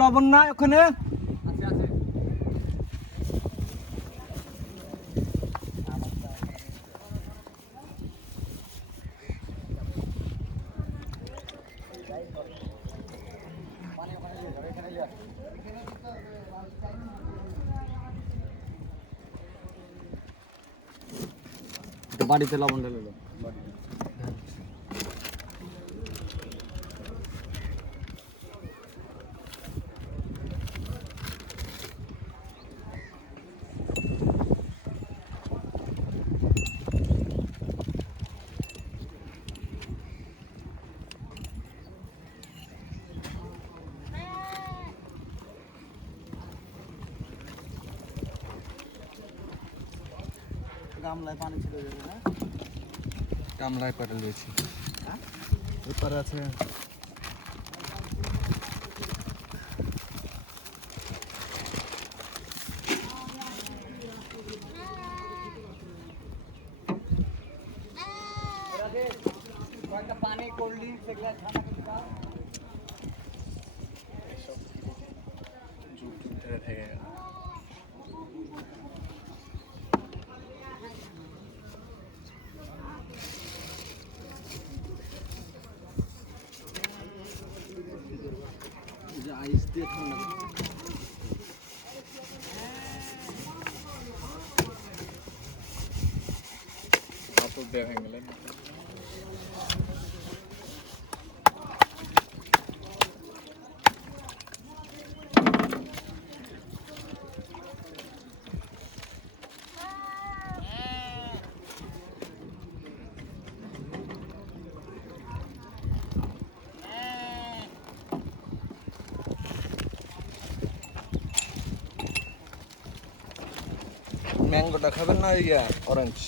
লবণ না ওখানে বাড়িতে লবণ ঢেলে দাও। গামলায় পানি ছিল না, গামলায় করে নিয়েছি। এরপরে আছে পানি, কোল্ড ড্রিঙ্কস, এগুলো ঠান্ডা কিছু দাও। এসব যুগ ধরে থেকে গেল। আইস দিয়ে ঠান্ডা কাপড় দেওয়া হয়ে গেলেন। ম্যাঙ্গোটা খাবেন না, ইয়া অরেঞ্জ?